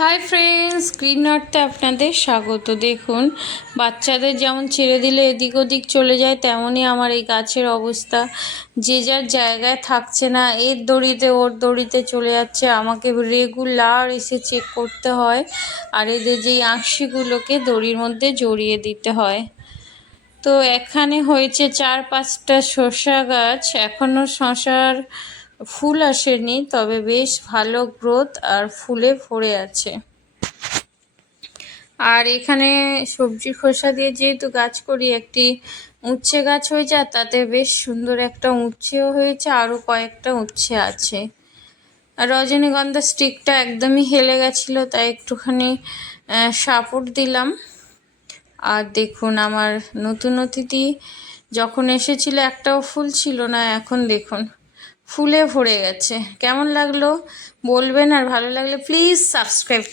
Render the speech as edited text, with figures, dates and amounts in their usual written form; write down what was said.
Hi friends, green আর্থে আপনাদের স্বাগত। দেখুন, বাচ্চাদের যেমন ছেড়ে দিলে এদিক ওদিক চলে যায়, তেমনই আমার এই গাছের অবস্থা। যে যার জায়গায় থাকছে না, এর দড়িতে ওর দড়িতে চলে যাচ্ছে। আমাকে রেগুলার এসে চেক করতে হয়, আর এদের যেই আঁশিগুলোকে দড়ির মধ্যে জড়িয়ে দিতে হয়। তো এখানে হয়েছে 4-5টা শসা গাছ, এখনও শসার ফুল আসেনি, তবে বেশ ভালো গ্রোথ আর ফুলে ভরে আছে। আর এখানে সবজি খোসা দিয়ে যেহেতু গাছ করি, একটি উচ্ছে গাছ হয়েছে, আর তাতে বেশ সুন্দর একটা উচ্ছেও হয়েছে, আরও কয়েকটা উচ্ছে আছে। আর রজনীগন্ধা স্টিকটা একদমই হেলে গেছিলো, তাই একটুখানি সাপোর্ট দিলাম। আর দেখুন, আমার নতুন অতিথি যখন এসেছিল একটাও ফুল ছিল না, এখন দেখুন ফুলে ভরে গেছে। কেমন লাগলো বলবেন, আর ভালো লাগলে প্লিজ সাবস্ক্রাইব।